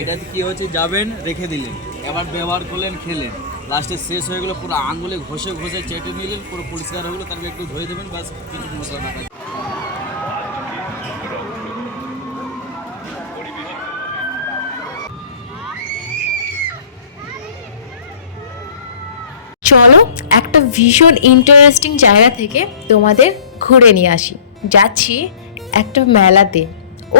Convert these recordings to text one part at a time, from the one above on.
এটাতে কি হচ্ছে, যাবেন রেখে দিলেন, এবার ব্যবহার করলেন, খেলেন, লাস্টে শেষ হয়ে গেলো, পুরো আঙুলে ঘষে ঘষে চেটে নিলেন, পুরো পরিষ্কার হয়ে গেলো, তারপরে একটু ধুয়ে দেবেন, বাস কিছু মশলা টাকা। চলো একটা ভীষণ ইন্টারেস্টিং জায়গা থেকে তোমাদের ঘুরে নিয়ে আসি। যাচ্ছি একটা মেলাতে।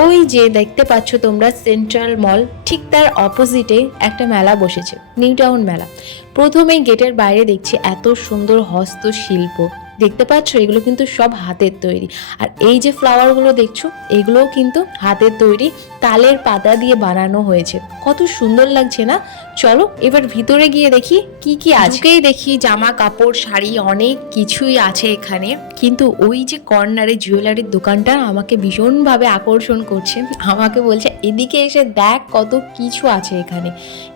ওই যে দেখতে পাচ্ছ তোমরা সেন্ট্রাল মল, ঠিক তার অপোজিটে একটা মেলা বসেছে, নিউ টাউন মেলা। প্রথমেই গেটের বাইরে দেখছি এত সুন্দর হস্তশিল্প দেখতে পাচ্ছ, এগুলো কিন্তু সব হাতের তৈরি। আর এই যে ফ্লাওয়ারগুলো দেখছো, এগুলোও কিন্তু হাতের তৈরি, তালের পাতা দিয়ে বানানো হয়েছে। কত সুন্দর লাগছে না? চলো এবার ভিতরে গিয়ে দেখি কি কি আজকেই দেখি জামা কাপড় শাড়ি অনেক কিছুই আছে এখানে। কিন্তু ওই যে কর্নারে জুয়েলারির দোকানটা আমাকে ভীষণভাবে আকর্ষণ করছে। আমাকে বলছে এদিকে এসে দেখ কত কিছু আছে এখানে।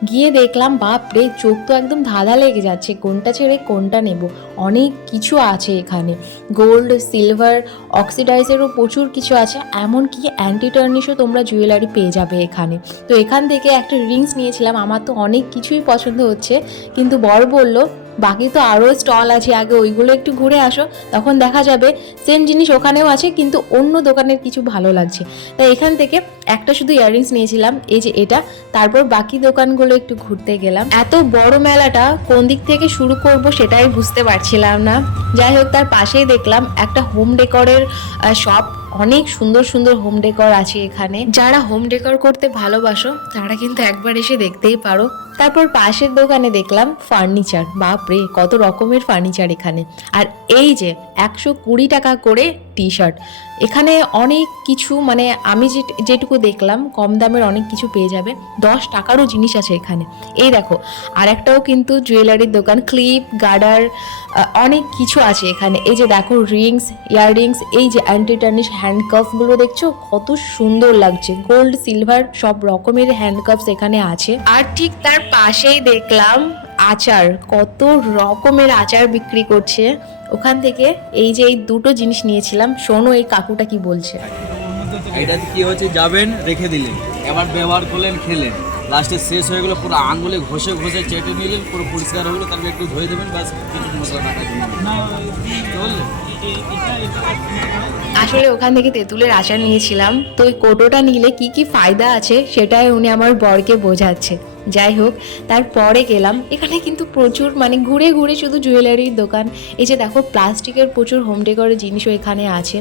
গিয়ে দেখলাম বাপরে, চোখ তো একদম ধাঁধা লেগে যাচ্ছে, কোনটা ছেড়ে কোনটা নেব। অনেক কিছু আছে এখানে, গোল্ড সিলভার অক্সিডাইজেরও প্রচুর কিছু আছে, এমনকি অ্যান্টি টার্নিশও তোমরা জুয়েলারি পেয়ে যাবে এখানে। তো এখান থেকে একটা রিংস নিয়েছিলাম, আমার তো অনেক কিছুই পছন্দ হচ্ছে, কিন্তু বর বলল বাকি তো আরও স্টল আছে, আগে ওইগুলো একটু ঘুরে আসো, তখন দেখা যাবে সেম জিনিস ওখানেও আছে কিন্তু অন্য দোকানের কিছু ভালো লাগছে। তাই এখান থেকে একটা শুধু ইয়াররিংস নিয়েছিলাম, এই যে এটা। তারপর বাকি দোকানগুলো একটু ঘুরতে গেলাম। এত বড় মেলাটা কোন দিক থেকে শুরু করব সেটাই বুঝতে পারছিলাম না। যাই হোক, তার পাশেই দেখলাম একটা হোম ডেকরের শপ। অনেক সুন্দর সুন্দর হোম ডেকর আছে এখানে। যারা হোম ডেকর করতে ভালোবাসো তারা কিন্তু একবার এসে দেখতেই পারো। তারপর পাশের দোকানে দেখলাম ফার্নিচার। বাপরে, কত রকমের ফার্নিচার এখানে। আর এই যে 120 টাকা করে টি শার্ট। এখানে অনেক কিছু, মানে আমি যেটুকু দেখলাম কম দামের অনেক কিছু পেয়ে যাবে। 10 টাকারও জিনিস আছে এখানে। এই দেখো, আর একটাও কিন্তু জুয়েলারির দোকান, ক্লিপ গার্ডার অনেক কিছু আছে এখানে। এই যে দেখো রিংস, ইয়াররিংস, এই যে অ্যান্টি টার্নিশ হ্যান্ডকাফগুলো দেখছো কত সুন্দর লাগছে। গোল্ড সিলভার সব রকমের হ্যান্ডকাফস এখানে আছে। আর ঠিক তার পাশেই দেখলাম আচার, কত রকমের আচার বিক্রি করছে ওখান থেকে। এই যে এই দুটো জিনিস নিয়েছিলাম, শোনো এই কাকুটা কি বলছে। এটাতে কি হচ্ছে, যাবেন রেখে দিলেন, এবার ব্যবহার করলেন, খেলেন, লাস্টে শেষ হয়ে গেলো, পুরো আঙুলে ঘষে ঘষে চেটে নিলেন, পুরো পরিষ্কার হয়ে গেলো, তারপরে একটু ধুয়ে দেবেন, বাস কিছু মশলা টাকা বললেন। আসলে ওখান থেকে তেঁতুলের আচার নিয়েছিলাম, তো ওই কোটোটা নিলে কি কি ফায়দা আছে সেটাই উনি আমার বরকে বোঝাচ্ছে। যাই হোক, তারপরে গেলাম এখানে কিন্তু প্রচুর, মানে ঘুরে ঘুরে শুধু জুয়েলারির দোকান। এই যে দেখো প্লাস্টিকের প্রচুর হোম ডেকোরের জিনিসও এখানে আছে।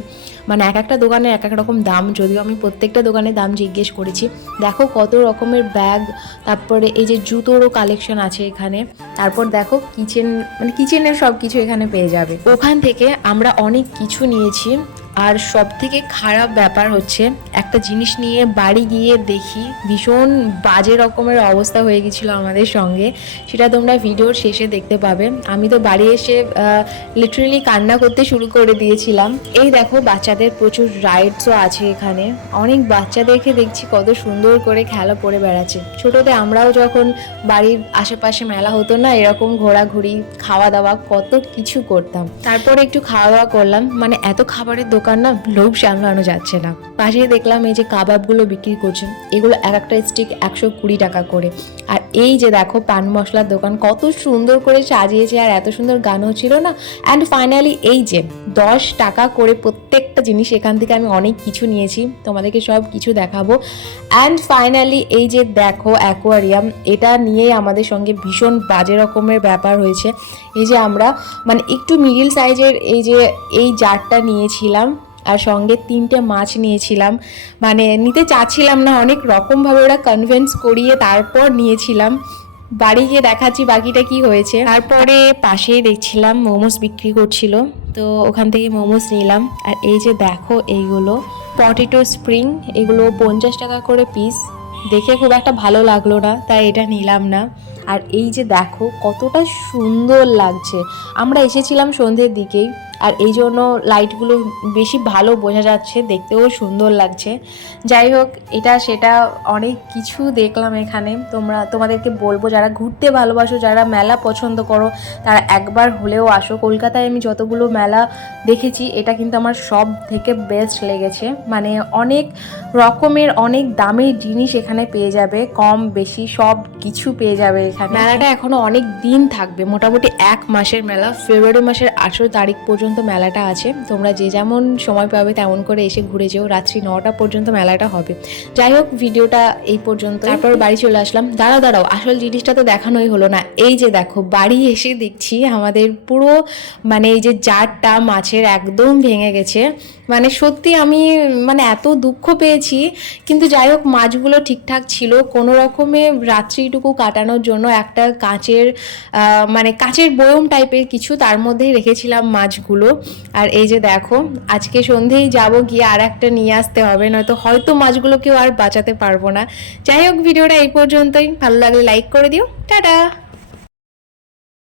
মানে এক একটা দোকানে এক এক রকম দাম, যদিও আমি প্রত্যেকটা দোকানের দাম জিজ্ঞেস করেছি। দেখো কত রকমের ব্যাগ, তারপরে এই যে জুতোরও কালেকশন আছে এখানে। তারপর দেখো কিচেন, মানে কিচেনের সব কিছু এখানে পেয়ে যাবে। ওখান থেকে আমরা অনেক কিছু নিয়েছি। আর সব থেকে খারাপ ব্যাপার হচ্ছে, একটা জিনিস নিয়ে বাড়ি গিয়ে দেখি ভীষণ বাজে রকমের অবস্থা হয়ে গেছিলো আমাদের সঙ্গে। সেটা তোমরা ভিডিওর শেষে দেখতে পাবে। আমি তো বাড়ি এসে লিটারেলি কান্না করতে শুরু করে দিয়েছিলাম। এই দেখো বাচ্চাদের প্রচুর রাইডসও আছে এখানে। অনেক বাচ্চাদেরকে দেখছি কত সুন্দর করে খেলা করে বেড়াচ্ছে। ছোটোতে আমরাও যখন বাড়ির আশেপাশে মেলা হতো না, এরকম ঘোরাঘুরি খাওয়া দাওয়া কত কিছু করতাম। তারপরে একটু খাওয়া দাওয়া করলাম, মানে এত খাবারের দোকান না, লোভ সামলানো যাচ্ছে না। পাশে দেখলাম এই যে কাবাবগুলো বিক্রি করছে, এগুলো এক একটা স্টিক 120 টাকা করে। আর এই যে দেখো পান মশলার দোকান, কত সুন্দর করে সাজিয়েছে, আর এত সুন্দর গানও ছিল না। অ্যান্ড ফাইনালি এই যে 10 টাকা করে প্রত্যেকটা জিনিস, এখান থেকে আমি অনেক কিছু নিয়েছি, তোমাদেরকে সব কিছু দেখাবো। অ্যান্ড ফাইনালি এই যে দেখো অ্যাকোয়ারিয়াম, এটা নিয়েই আমাদের সঙ্গে ভীষণ বাজে রকমের ব্যাপার হয়েছে। এই যে আমরা মানে একটু মিডিল সাইজের এই জারটা নিয়েছিলাম, আর সঙ্গে 3টে মাছ নিয়েছিলাম। মানে নিতে চাচ্ছিলাম না, অনেক রকমভাবে ওরা কনভিন্স করিয়ে তারপর নিয়েছিলাম। বাড়ি গিয়ে দেখাচ্ছি বাকিটা কি হয়েছে। তারপরে পাশেই দেখছিলাম মোমোস বিক্রি করছিল, তো ওখান থেকে মোমোস নিলাম। আর এই যে দেখো এইগুলো পটেটো স্প্রিং, এগুলো 50 টাকা করে পিস। দেখে খুব একটা ভালো লাগলো না, তাই এটা নিলাম না। আর এই যে দেখো কতটা সুন্দর লাগছে। আমরা এসেছিলাম সন্ধ্যের দিকেই, আর এই জন্য লাইটগুলো বেশি ভালো বোঝা যাচ্ছে, দেখতেও সুন্দর লাগছে। যাই হোক, এটা সেটা অনেক কিছু দেখলাম এখানে। তোমাদেরকে বলবো, যারা ঘুরতে ভালোবাসো, যারা মেলা পছন্দ করো, তারা একবার হলেও আসো। কলকাতায় আমি যতগুলো মেলা দেখেছি, এটা কিন্তু আমার সব থেকে বেস্ট লেগেছে। মানে অনেক রকমের অনেক দামের জিনিস এখানে পেয়ে যাবে, কম বেশি সব কিছু পেয়ে যাবে এখানে। মেলাটা এখনো অনেক দিন থাকবে, মোটামুটি 1 মাসের মেলা। ফেব্রুয়ারি মাসের 18 তারিখ পর্যন্ত মেলাটা আছে। তোমরা যে যেমন সময় পাবে তেমন করে এসে ঘুরে যেও। রাত্রি 9টা পর্যন্ত মেলাটা হবে। যাই হোক, ভিডিওটা এই পর্যন্ত, তারপর বাড়ি চলে আসলাম। দাঁড়াও, আসল জিনিসটা তো দেখানোই হলো না। এই যে দেখো, বাড়ি এসে দেখছি আমাদের পুরো মানে এই যে জারটা মাছের একদম ভেঙে গেছে। মানে সত্যি আমি মানে এত দুঃখ পেয়েছি। কিন্তু যাই হোক, মাছগুলো ঠিকঠাক ছিল। কোনো রকমে রাত্রিটুকু কাটানোর জন্য একটা কাচের বয়ম টাইপের কিছু, তার মধ্যেই রেখেছিলাম মাছগুলো। আর এই যে দেখো, আজকে সন্ধেই যাব, গিয়ে আর একটা নিয়ে আসতে হবে, নয়তো হয়তো মাছগুলোকেও আর বাঁচাতে পারবো না। যাই হোক, ভিডিওটা এই পর্যন্তই। ভালো লাগলে লাইক করে দিও। টাটা।